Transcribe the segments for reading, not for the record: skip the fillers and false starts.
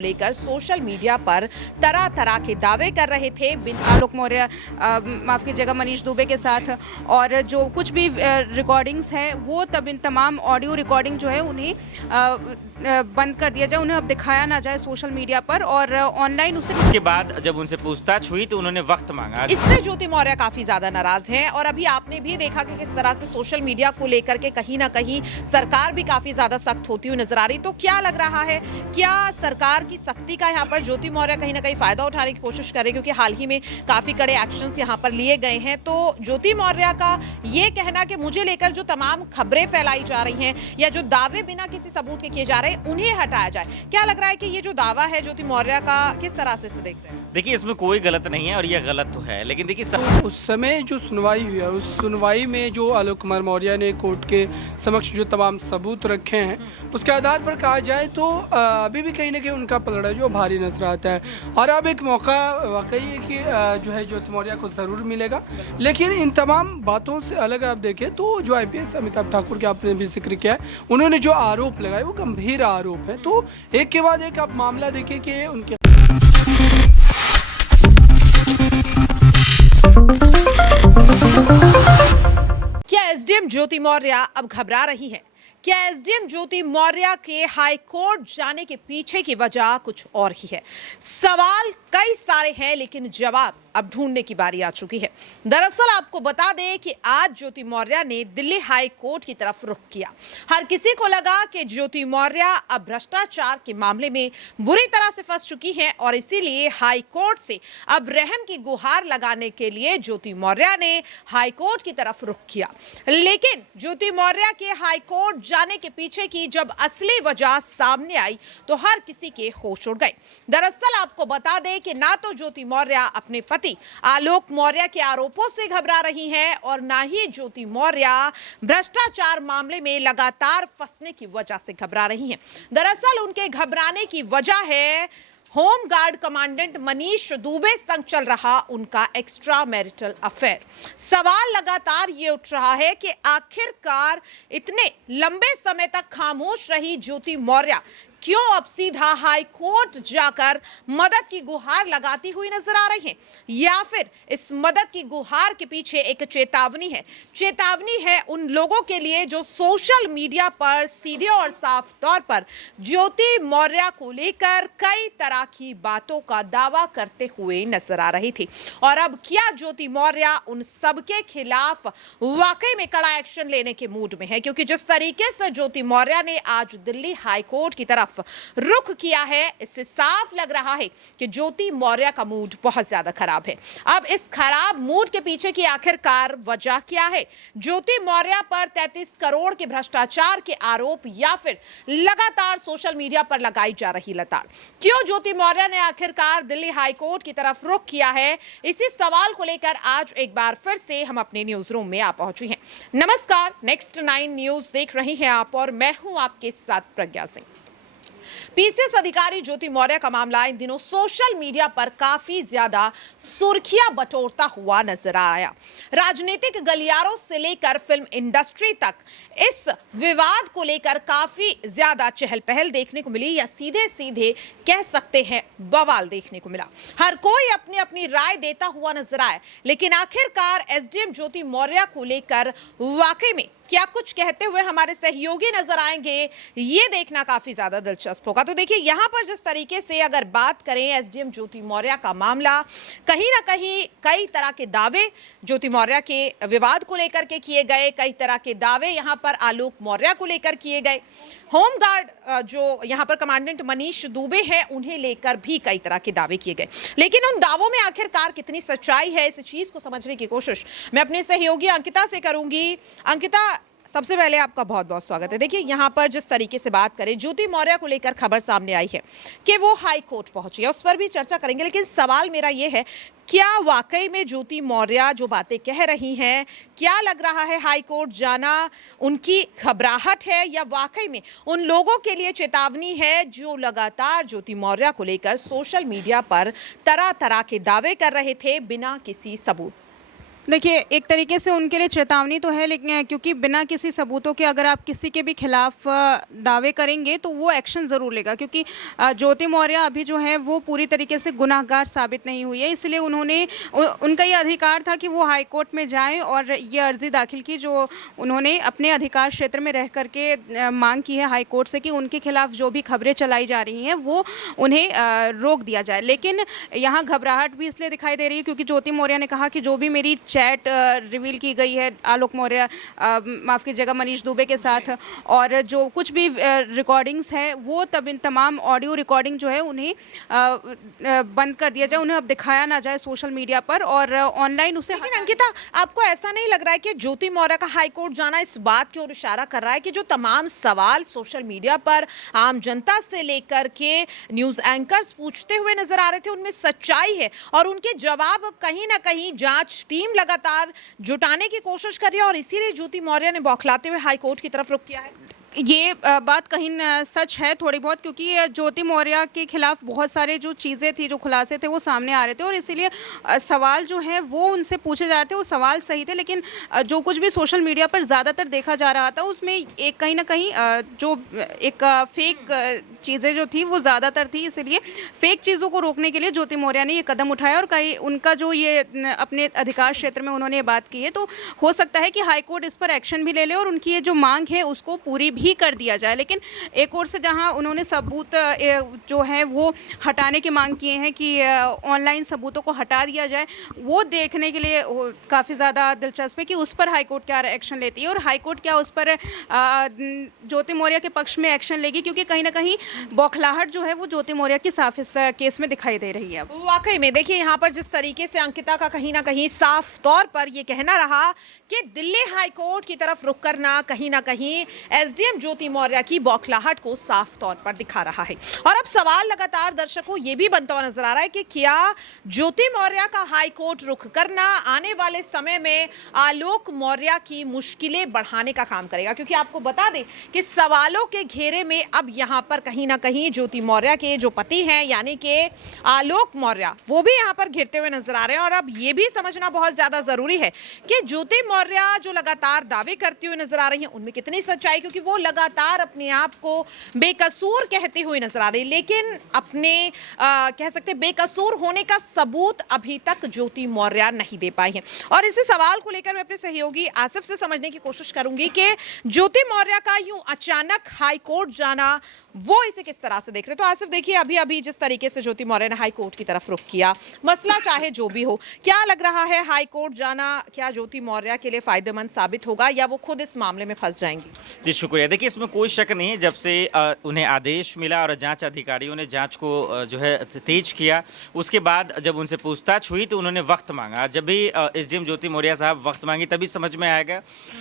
लेकर social media पर तरह तरह के दावे कर रहे थे। आलोक मौर्य, माफ़ कीजिएगा, मनीष दुबे के साथ, और जो कुछ भी रिकॉर्डिंग्स हैं वो तमाम ऑडियो रिकॉर्डिंग जो है उन्हें बंद कर दिया जाए, उन्हें अब दिखाया ना जाए सोशल मीडिया पर और ऑनलाइन उसके बाद जब उनसे पूछताछ हुई तो उन्होंने वक्त मांगा। इससे ज्योति मौर्य काफी ज्यादा नाराज हैं और अभी आपने भी देखा कि किस तरह से सोशल मीडिया को लेकर के कहीं ना कहीं सरकार भी काफी ज्यादा सख्त होती हुई नजर आ रही। तो क्या लग रहा है, क्या सरकार की सख्ती का यहाँ पर ज्योति मौर्य कहीं ना कहीं फायदा उठाने की कोशिश करे, क्योंकि हाल ही में काफी कड़े एक्शंस यहाँ पर लिए गए हैं। तो ज्योति मौर्य का ये कहना कि मुझे लेकर जो तमाम खबरें फैलाई जा रही हैं या जो दावे बिना किसी सबूत के किए जा रहे हैं उन्हें हटाया जाए, क्या लग रहा है कि ये जो दावा है ज्योति मौर्य का किस तरह से देख रहे हैं? देखिए, इसमें कोई गलत नहीं है और ये गलत तो है, लेकिन देखिए उस समय जो सुनवाई हुई है, उस सुनवाई में जो आलोक कुमार मौर्य ने कोर्ट के समक्ष जो तमाम सबूत रखे हैं उसके आधार पर कहा जाए तो अभी भी कहीं ना कहीं उनका पलड़ा जो भारी नजर आता है। और अब एक मौका वाकई है कि जो है ज्योति मौर्य को ज़रूर मिलेगा। लेकिन इन तमाम बातों से अलग आप देखें तो जो IPS अमिताभ ठाकुर के आपने भी जिक्र किया है, उन्होंने जो आरोप लगाए वो गंभीर आरोप है। तो एक के बाद एक आप मामला देखिए कि उनके क्या SDM ज्योति मौर्य अब घबरा रही है? क्या SDM ज्योति मौर्य के हाई कोर्ट जाने के पीछे की वजह कुछ और ही है? सवाल कई सारे हैं लेकिन जवाब अब ढूंढने की बारी आ चुकी है। दरअसल आपको बता दें कि आज ज्योति मौर्य ने दिल्ली हाई कोर्ट की तरफ रुख किया। हर किसी को लगा कि ज्योति मौर्य अब भ्रष्टाचार के मामले में बुरी तरह से फंस चुकी हैं और इसीलिए हाई कोर्ट से अब रहम की गुहार लगाने के लिए ज्योति मौर्य ने हाई कोर्ट की तरफ रुख किया। लेकिन ज्योति मौर्य के हाई कोर्ट जाने के पीछे की जब असली वजह सामने आई तो हर किसी के होश उड़ गए। दरअसल आपको बता दें कि ना तो ज्योति मौर्य अपने पति आलोक मौर्य के आरोपों से घबरा रही हैं और ना ही ज्योति मौर्य भ्रष्टाचार मामले में लगातार फंसने की वजह से घबरा रही हैं। दरअसल उनके घबराने की वजह है home guard commandant Manish Dubey संग चल रहा उनका एक्स्ट्रा मैरिटल अफेयर। सवाल लगातार ये उठ रहा है कि आखिरकार इतने लंबे समय तक खामोश रही ज्योति मौर्य क्यों अब सीधा हाई कोर्ट जाकर मदद की गुहार लगाती हुई नजर आ रही हैं, या फिर इस मदद की गुहार के पीछे एक चेतावनी है। चेतावनी है उन लोगों के लिए जो सोशल मीडिया पर सीधे और साफ तौर पर ज्योति मौर्य को लेकर कई तरह की बातों का दावा करते हुए नजर आ रही थी। और अब क्या ज्योति मौर्य उन सबके खिलाफ वाकई में कड़ा एक्शन लेने के मूड में है? क्योंकि जिस तरीके से ज्योति मौर्य ने आज दिल्ली हाई कोर्ट की तरफ रुख किया है, इससे साफ लग रहा है कि ज्योति मौर्य का मूड बहुत ज्यादा खराब है। अब इस खराब मूड के पीछे की आखिरकार वजह क्या है? ज्योति मौर्य पर 33 करोड़ के भ्रष्टाचार के आरोप या फिर लगातार सोशल मीडिया पर लगाई जा रही लताड़? क्यों ज्योति मौर्य ने आखिरकार दिल्ली हाई कोर्ट की तरफ रुख किया है? इसी सवाल को लेकर आज एक बार फिर से हम अपने न्यूज रूम में आ पहुंचे हैं। नमस्कार, नेक्स्ट 9 न्यूज देख रही हैं आप और मैं हूं आपके साथ प्रज्ञा सिंह। PCS अधिकारी ज्योति मौर्य का मामला इन दिनों सोशल मीडिया पर काफी ज्यादा सुर्खियां बटोरता हुआ नजर आया। राजनीतिक गलियारों से लेकर फिल्म इंडस्ट्री तक इस विवाद को लेकर काफी ज्यादा चहल पहल देखने को मिली, या सीधे सीधे कह सकते हैं बवाल देखने को मिला। हर कोई अपनी अपनी राय देता हुआ नजर आया, लेकिन आखिरकार SDM ज्योति मौर्य को लेकर वाकई में क्या कुछ कहते हुए हमारे सहयोगी नजर आएंगे, ये देखना काफी ज्यादा दिलचस्प होगा। तो देखिए, यहां पर जिस तरीके से अगर बात करें SDM ज्योति मौर्य का मामला, कहीं ना कहीं कई तरह के दावे ज्योति मौर्य के विवाद को लेकर के किए गए, कई तरह के दावे यहां पर आलोक मौर्य को लेकर किए गए, होम गार्ड जो यहां पर कमांडेंट मनीष दुबे हैं उन्हें लेकर भी कई तरह के दावे किए गए। लेकिन उन दावों में आखिरकार कितनी सच्चाई है, इस चीज को समझने की कोशिश मैं अपने सहयोगी अंकिता से करूंगी। अंकिता, सबसे पहले आपका बहुत बहुत स्वागत है। देखिए, यहाँ पर जिस तरीके से बात करें, ज्योति मौर्य को लेकर खबर सामने आई है कि वो हाई कोर्ट पहुंची है, उस पर भी चर्चा करेंगे। लेकिन सवाल मेरा ये है, क्या वाकई में ज्योति मौर्य जो बातें कह रही हैं, क्या लग रहा है हाई कोर्ट जाना उनकी घबराहट है या वाकई में उन लोगों के लिए चेतावनी है जो लगातार ज्योति मौर्य को लेकर सोशल मीडिया पर तरह तरह के दावे कर रहे थे बिना किसी सबूत? देखिए, एक तरीके से उनके लिए चेतावनी तो है, लेकिन क्योंकि बिना किसी सबूतों के अगर आप किसी के भी खिलाफ दावे करेंगे तो वो एक्शन ज़रूर लेगा, क्योंकि ज्योति मौर्य अभी जो है वो पूरी तरीके से गुनाहगार साबित नहीं हुई है। इसलिए उनका ये अधिकार था कि वो हाई कोर्ट में जाएं और ये अर्ज़ी दाखिल की जो उन्होंने अपने अधिकार क्षेत्र में रह करके मांग की है हाई कोर्ट से कि उनके खिलाफ जो भी खबरें चलाई जा रही हैं वो उन्हें रोक दिया जाए। लेकिन यहाँ घबराहट भी इसलिए दिखाई दे रही है क्योंकि ज्योति मौर्य ने कहा कि जो भी मेरी चैट रिवील की गई है आलोक मौर्य, माफ़ कीजिएगा, मनीष दुबे के साथ, और जो कुछ भी रिकॉर्डिंग्स हैं वो तमाम ऑडियो रिकॉर्डिंग जो है उन्हें बंद कर दिया जाए, उन्हें अब दिखाया ना जाए सोशल मीडिया पर और ऑनलाइन उसे। लेकिन अंकिता, आपको ऐसा नहीं लग रहा है कि ज्योति मौर्य का हाई कोर्ट जाना इस बात की ओर इशारा कर रहा है कि जो तमाम सवाल सोशल मीडिया पर आम जनता से लेकर के न्यूज़ एंकर्स पूछते हुए नजर आ रहे थे उनमें सच्चाई है और उनके जवाब अब कहीं ना कहीं जांच टीम लगातार जुटाने की कोशिश कर रही है और इसीलिए ज्योति मौर्य ने बौखलाते हुए हाई कोर्ट की तरफ रुख किया है? ये बात कहीं सच है थोड़ी बहुत, क्योंकि ज्योति मौर्य के खिलाफ बहुत सारे जो चीज़ें थी, जो खुलासे थे वो सामने आ रहे थे और इसीलिए सवाल जो है वो उनसे पूछे जा रहे थे, वो सवाल सही थे। लेकिन जो कुछ भी सोशल मीडिया पर ज़्यादातर देखा जा रहा था उसमें एक कहीं ना कहीं जो एक फेक चीज़ें जो थी वो ज़्यादातर थी। इसीलिए फेक चीज़ों को रोकने के लिए ज्योति मौर्य ने ये कदम उठाया और कहीं उनका जो ये अपने अधिकार क्षेत्र में उन्होंने ये बात की है, तो हो सकता है कि हाई कोर्ट इस पर एक्शन भी ले ले और उनकी ये जो मांग है उसको पूरी भी कर दिया जाए। लेकिन एक ओर से जहां उन्होंने सबूत जो है वो हटाने की मांग किए हैं कि ऑनलाइन सबूतों को हटा दिया जाए, वो देखने के लिए काफ़ी ज़्यादा दिलचस्प है कि उस पर हाई कोर्ट क्या एक्शन लेती है और हाई कोर्ट क्या उस पर ज्योति मौर्य के पक्ष में एक्शन लेगी, क्योंकि कहीं ना कहीं बौखलाहट जो है वो ज्योति मौर्य की साफ इस केस में दिखाई दे रही है। अब वाकई में देखिए यहाँ पर जिस तरीके से अंकिता का कहीं ना कहीं साफ तौर पर ये कहना रहा कि दिल्ली हाई कोर्ट की तरफ रुख करना कहीं ना कहीं एसडीएम ज्योति मौर्य की बौखलाहट को साफ तौर पर दिखा रहा है। और अब सवाल लगातार दर्शकों ये भी बनता हुआ नजर आ रहा है कि क्या ज्योति मौर्य का हाई कोर्ट रुख करना आने वाले समय में आलोक मौर्य की मुश्किलें बढ़ाने का काम करेगा, क्योंकि आपको बता दें कि सवालों के घेरे में अब यहाँ पर कहीं ना कहीं ज्योति मौर्य के जो पति हैं यानी कि आलोक मौर्य वो भी यहाँ पर घिरते हुए नजर आ रहे हैं। और अब ये भी समझना बहुत ज्यादा जरूरी है कि ज्योति मौर्य जो लगातार दावे करती हुई नजर आ रही हैं उनमें कितनी सच्चाई, क्योंकि वो लगातार अपने आप को बेकसूर कहती हुई नजर आ रही है, लेकिन अपने कह सकते बेकसूर होने का सबूत अभी तक ज्योति मौर्य नहीं दे पाई है। और इसी सवाल को लेकर मैं अपने सहयोगी आसिफ से समझने की कोशिश करूंगी कि ज्योति मौर्य का यूं अचानक हाई कोर्ट जाना वो इसे किस तरह से देख रहे। तो आसिफ देखिए, अभी अभी जिस तरीके से ज्योति मौर्य ने हाई कोर्ट की तरफ रुख किया, मसला चाहे जो भी हो, क्या लग रहा है हाई कोर्ट जाना क्या ज्योति मौर्य के लिए फायदेमंद साबित होगा या वो खुद इस मामले में फंस जाएंगी? जी शुक्रिया। देखिए इसमें कोई शक नहीं है, जब से उन्हें आदेश मिला और जांच अधिकारियों ने जांच को जो है तेज किया, उसके बाद जब उनसे पूछताछ हुई तो उन्होंने वक्त मांगा। जब भी एसडीएम ज्योति मौर्य साहब वक्त मांगी तभी समझ में आएगा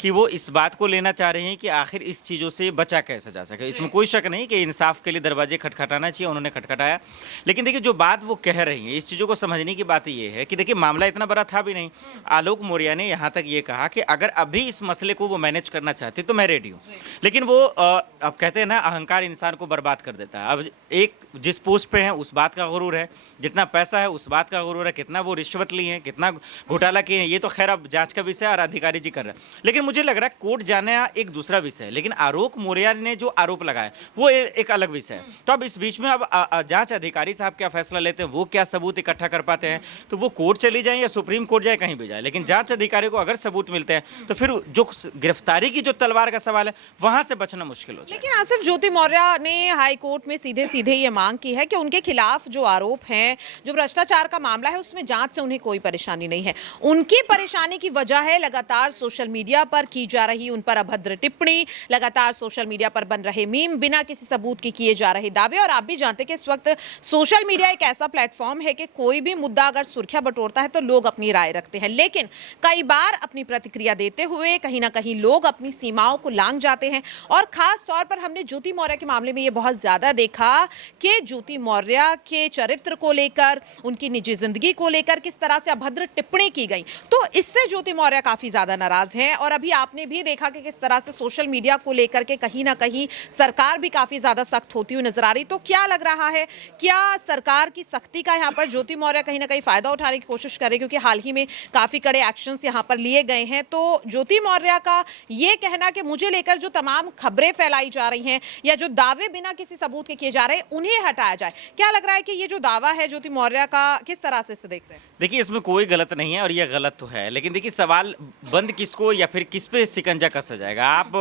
कि वो इस बात को लेना चाह रहे हैं कि आखिर इस चीज़ों से बचा कैसे जा सके। इसमें कोई शक नहीं कि इंसाफ के लिए दरवाजे खटखटाना चाहिए, उन्होंने खटखटाया। लेकिन देखिए जो बात वो कह रही हैं, इस चीज़ों को समझने की बात ये है कि देखिए मामला इतना बड़ा था भी नहीं। आलोक मौर्य ने यहाँ तक ये कहा कि अगर अभी इस मसले को वो मैनेज करना चाहते तो मैं रेडी हूँ, लेकिन वो अब कहते हैं ना अहंकार इंसान को बर्बाद कर देता है। अब एक जिस पोस्ट पे हैं उस बात का गुरूर है, जितना पैसा है उस बात का गुरूर है, कितना वो रिश्वत ली है, कितना घोटाला किए हैं, ये तो खैर अब जांच का विषय है और अधिकारी जी कर रहे हैं। लेकिन मुझे लग रहा है कोर्ट जाना एक दूसरा विषय है, लेकिन आलोक मौर्य ने जो आरोप लगाया वो एक अलग विषय है। तो अब इस बीच में अब जांच अधिकारी साहब क्या फैसला लेते हैं, वो क्या सबूत इकट्ठा कर पाते हैं, तो वो कोर्ट चली जाए या सुप्रीम कोर्ट जाए, कहीं भी जाए, लेकिन जांच अधिकारी को अगर सबूत मिलते हैं तो फिर जो गिरफ्तारी की जो तलवार का सवाल है वहां से बचना मुश्किल हो जाए। लेकिन आसिफ, ज्योति मौर्य ने हाई कोर्ट में सीधे सीधे ये मांग की है कि उनके खिलाफ जो आरोप हैं, जो भ्रष्टाचार का मामला है उसमें जांच से उन्हें कोई परेशानी नहीं है। उनकी परेशानी की वजह है लगातार सोशल मीडिया पर की जा रही उन पर अभद्र टिप्पणी, लगातार सोशल मीडिया पर बन रहे मीम, बिना किसी सबूत के किए जा रहे दावे। और आप भी जानते हैं कि इस वक्त सोशल मीडिया एक ऐसा प्लेटफॉर्म है कि कोई भी मुद्दा अगर सुर्खियां बटोरता है तो लोग अपनी राय रखते हैं, लेकिन कई बार अपनी प्रतिक्रिया देते हुए कहीं ना कहीं लोग अपनी सीमाओं को लांघ जाते हैं। और खास तौर पर हमने ज्योति मौर्य के मामले में ये बहुत ज्यादा देखा कि ज्योति मौर्य के चरित्र को लेकर, उनकी निजी जिंदगी को लेकर किस तरह से अभद्र टिप्पणी की गई, तो इससे ज्योति मौर्य काफी ज्यादा नाराज हैं। और अभी आपने भी देखा कि किस तरह से सोशल मीडिया को लेकर के कहीं ना कहीं सरकार भी काफी ज्यादा सख्त होती हुई नजर आ रही। तो क्या लग रहा है, क्या सरकार की सख्ती का यहाँ पर ज्योति मौर्य कहीं ना कहीं फायदा उठाने की कोशिश करे, क्योंकि हाल ही में काफी कड़े एक्शंस यहाँ पर लिए गए हैं। तो ज्योति मौर्य का ये कहना कि मुझे लेकर जो तमाम खबरें फैलाई जा रही हैं या जो दावे बिना किसी सबूत के किए जा रहे हैं उन्हें हटाया जाए, क्या लग रहा है कि ये जो दावा है ज्योति मौर्य का, किस तरह से इसे देख रहे हैं? देखिए, इसमें कोई गलत नहीं है और ये गलत तो है, लेकिन देखिए सवाल बंद किसको या फिर किस पे शिकंजा कसा जाएगा। आप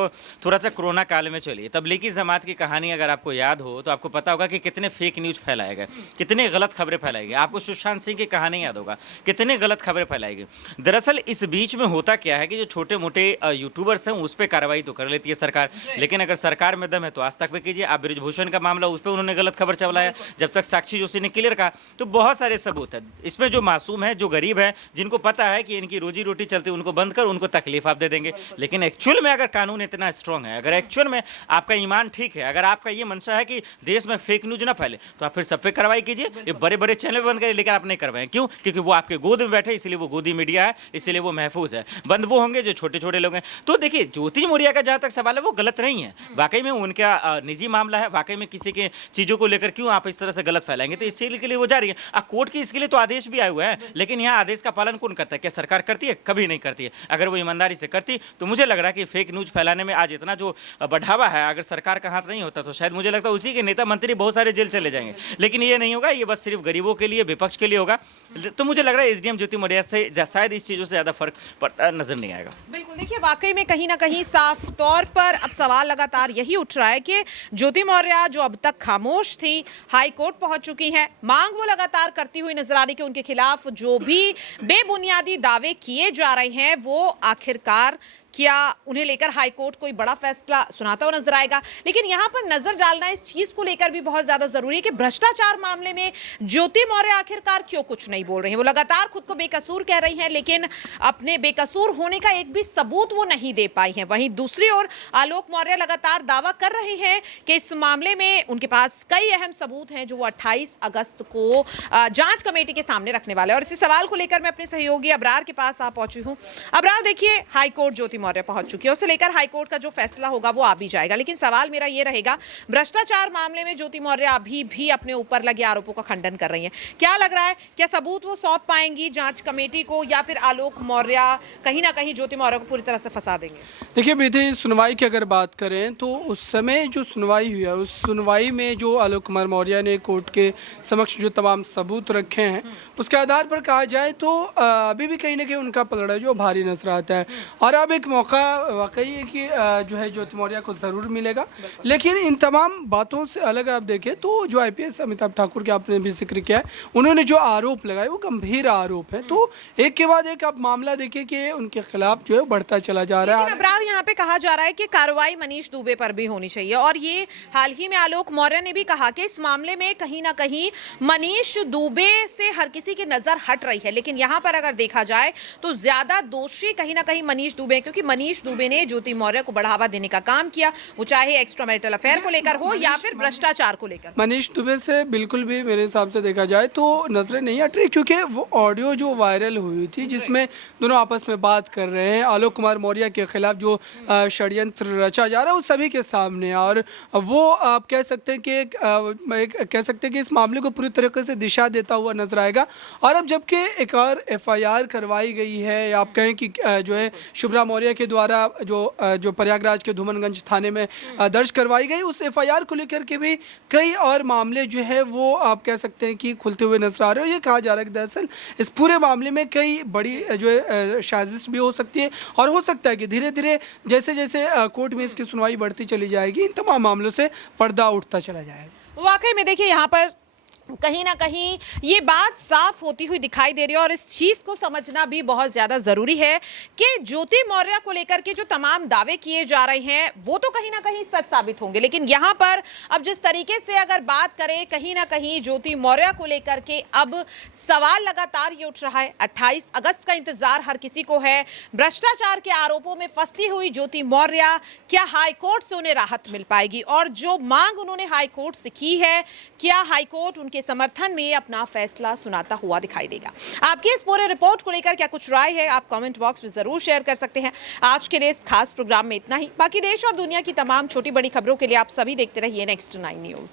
थोड़ा सा कोरोना काल में चलिए, तबलीगी जमात की कहानी अगर आपको याद हो तो आपको पता होगा कि कितने फेक न्यूज फैलाए गए, कितने गलत खबरें फैलाई गई। आपको सुशांत सिंह की कहानी याद होगा, कितने गलत खबरें फैलाई गई। दरअसल इस बीच में होता क्या है कि जो छोटे मोटे यूट्यूबर्स हैं उस पर कार्रवाई तो कर लेती है सरकार, लेकिन अगर सरकार में दम है तो आज तक पे कीजिए। आप बृजभूषण का मामला, उस पर उन्होंने गलत खबर चलाया, जब तक साक्षी जोशी ने क्लियर कहा। तो बहुत सारे सबूत है इसमें। जो मासूम है, जो गरीब है, जिनको पता है कि इनकी रोजी रोटी चलती, उनको बंद कर उनको तकलीफ आप दे देंगे। लेकिन एक्चुअल में अगर कानून इतना स्ट्रांग है, अगर एक्चुअल में आपका ईमान ठीक है, अगर आपका ये मंशा है कि देश में फेक न्यूज ना फैले, तो आप फिर सब पे कार्रवाई कीजिए। ये बड़े बड़े चैनल बंद करिए, लेकिन आप नहीं करवाएं। क्यों? क्योंकि वो आपके गोद में बैठे, इसलिए वो गोदी मीडिया है, इसलिए वो महफूज है। बंद वो होंगे जो छोटे छोटे लोग हैं। तो देखिए, ज्योति मौर्य का जहां तक सवाल है वो गलत नहीं है, वाकई में उनका निजी मामला है, वाकई में किसी के चीजों को लेकर क्यों आप इस तरह से गलत फैलाएंगे। तो इस चीज के लिए वो जा रही है। कोर्ट की इसके लिए तो आदेश भी आए हुए हैं, लेकिन यहाँ आदेश का पालन कौन करता है? क्या सरकार करती है? कभी नहीं करती है। अगर वो ईमानदारी से करती तो मुझे लग रहा है कि फेक न्यूज फैलाने में आज इतना जो बढ़ावा है, अगर सरकार का हाथ नहीं होता तो शायद मुझे लगता है उसी के नेता मंत्री बहुत सारे जेल चले जाएंगे। लेकिन ये नहीं होगा, ये बस सिर्फ गरीबों के लिए, विपक्ष के लिए होगा। तो मुझे लग रहा है एसडीएम ज्योति मौर्य से शायद इस चीजों से ज्यादा फर्क पड़ता नजर नहीं आएगा। बिल्कुल, देखिए वाकई में कहीं ना कहीं साफ तौर पर अब सवाल लगातार यही उठ रहा है कि ज्योति मौर्य जो अब तक खामोश थी, हाई कोर्ट पहुंच चुकी हैं, मांग वो लगातार करती हुई नजर आ रही कि उनके खिलाफ जो भी बेबुनियादी दावे किए जा रहे हैं वो आखिरकार क्या उन्हें लेकर हाईकोर्ट कोई बड़ा फैसला सुनाता हुआ नजर आएगा। लेकिन यहां पर नजर डालना इस चीज को लेकर भी बहुत ज्यादा जरूरी है कि भ्रष्टाचार मामले में ज्योति मौर्य आखिरकार क्यों कुछ नहीं बोल रही हैं। वो लगातार खुद को बेकसूर कह रही हैं, लेकिन अपने बेकसूर होने का एक भी सबूत वो नहीं दे पाई हैं। वहीं दूसरी ओर आलोक मौर्य लगातार दावा कर रहे हैं कि इस मामले में उनके पास कई अहम सबूत हैं जो वो 28 अगस्त को जांच कमेटी के सामने रखने वाले हैं। और इसी सवाल को लेकर मैं अपने सहयोगी अबरार के पास आ पहुंची हूं। अबरार, देखिए हाईकोर्ट ज्योति मौर्य पहुंच चुकी है, उसे लेकर हाईकोर्ट का जो फैसला होगा वो आ भी जाएगा। लेकिन सवाल मेरा ये रहेगा, भ्रष्टाचार मामले में ज्योति मौर्य अभी भी अपने ऊपर लगे आरोपों का खंडन कर रही हैं। क्या लग रहा है, क्या सबूत वो सौंप पाएंगी जांच कमेटी को, या फिर आलोक मौर्य कहीं ना कहीं ज्योति मौर्य को पूरी तरह से फंसा देंगे? देखिए विधि, सुनवाई की अगर बात करें तो उस समय जो सुनवाई हुई है, उस सुनवाई में जो आलोक कुमार मौर्य ने कोर्ट के समक्ष जो तमाम सबूत रखे हैं, उसके आधार पर कहा जाए तो अभी भी कहीं ना कहीं उनका पलड़ा जो भारी नजर आता है। और अब एक मौका वाकई है कि जो है ज्योति मौर्य को ज़रूर मिलेगा। लेकिन इन तमाम बातों से अलग आप देखें तो जो आईपीएस अमिताभ ठाकुर के आपने भी जिक्र किया है, उन्होंने जो आरोप लगाए वो गंभीर आरोप है। तो एक के बाद एक आप मामला देखिए कि उनके खिलाफ जो है बढ़ता चला जा रहा है। अबरार, यहाँ पे कहा जा रहा है कि कार्रवाई मनीष दुबे पर भी होनी चाहिए, और ये हाल ही में आलोक मौर्य ने भी कहा कि इस मामले में कहीं ना कहीं मनीष दुबे से हर किसी की नजर हट रही है। लेकिन यहाँ पर अगर देखा जाए तो ज्यादा दोषी कहीं ना कहीं मनीष दुबे, क्योंकि मनीष दुबे ने ज्योति मौर्य को बढ़ावा देने का काम किया, वो चाहे एक्स्ट्रा मैरिटल अफेयर को लेकर हो या फिर भ्रष्टाचार को लेकर। मनीष दुबे से बिल्कुल भी मेरे हिसाब से देखा जाए तो नजरें नहीं हट रही, क्योंकि वो ऑडियो जो वायरल हुई थी जिसमें दोनों आपस में बात कर रहे हैं, आलोक कुमार मौर्य के खिलाफ जो षड्यंत्र रचा जा रहा है वो सभी के सामने। और वो आप कह सकते हैं कि इस मामले को पूरी तरीके से दिशा देता हुआ नजर आएगा। और अब जबकि एक और एफआईआर करवाई गई है, आप कहें कि जो है शुभ्रा मौर्य के द्वारा जो प्रयागराज के धूमनगंज थाने में दर्ज करवाई गई, उस एफआईआर को लेकर के भी कई और मामले जो है वो आप कह सकते हैं कि खुलते हुए नजर आ रहे हो। ये कहा जा रहा है कि दरअसल इस पूरे मामले में कई बड़ी जो है साजिश भी हो सकती है, और हो सकता है कि धीरे धीरे जैसे जैसे कोर्ट में इसकी सुनवाई बढ़ती चली जाएगी, इन तमाम मामलों से पर्दा उठता चला जाएगा। वाकई में देखिए यहाँ पर कहीं ना कहीं ये बात साफ होती हुई दिखाई दे रही है, और इस चीज को समझना भी बहुत ज्यादा जरूरी है कि ज्योति मौर्य को लेकर के जो तमाम दावे किए जा रहे हैं वो तो कहीं ना कहीं सच साबित होंगे। लेकिन यहाँ पर अब जिस तरीके से अगर बात करें, कहीं ना कहीं ज्योति मौर्य को लेकर के अब सवाल लगातार ये उठ रहा है। 28 अगस्त का इंतजार हर किसी को है। भ्रष्टाचार के आरोपों में फंसी हुई ज्योति मौर्य, क्या हाईकोर्ट से उन्हें राहत मिल पाएगी? और जो मांग उन्होंने हाईकोर्ट से की है, क्या हाईकोर्ट उनके के समर्थन में अपना फैसला सुनाता हुआ दिखाई देगा। आपकी इस पूरे रिपोर्ट को लेकर क्या कुछ राय है, आप कमेंट बॉक्स में जरूर शेयर कर सकते हैं। आज के लिए इस खास प्रोग्राम में इतना ही। बाकी देश और दुनिया की तमाम छोटी बड़ी खबरों के लिए आप सभी देखते रहिए नेक्स्ट 9 न्यूज।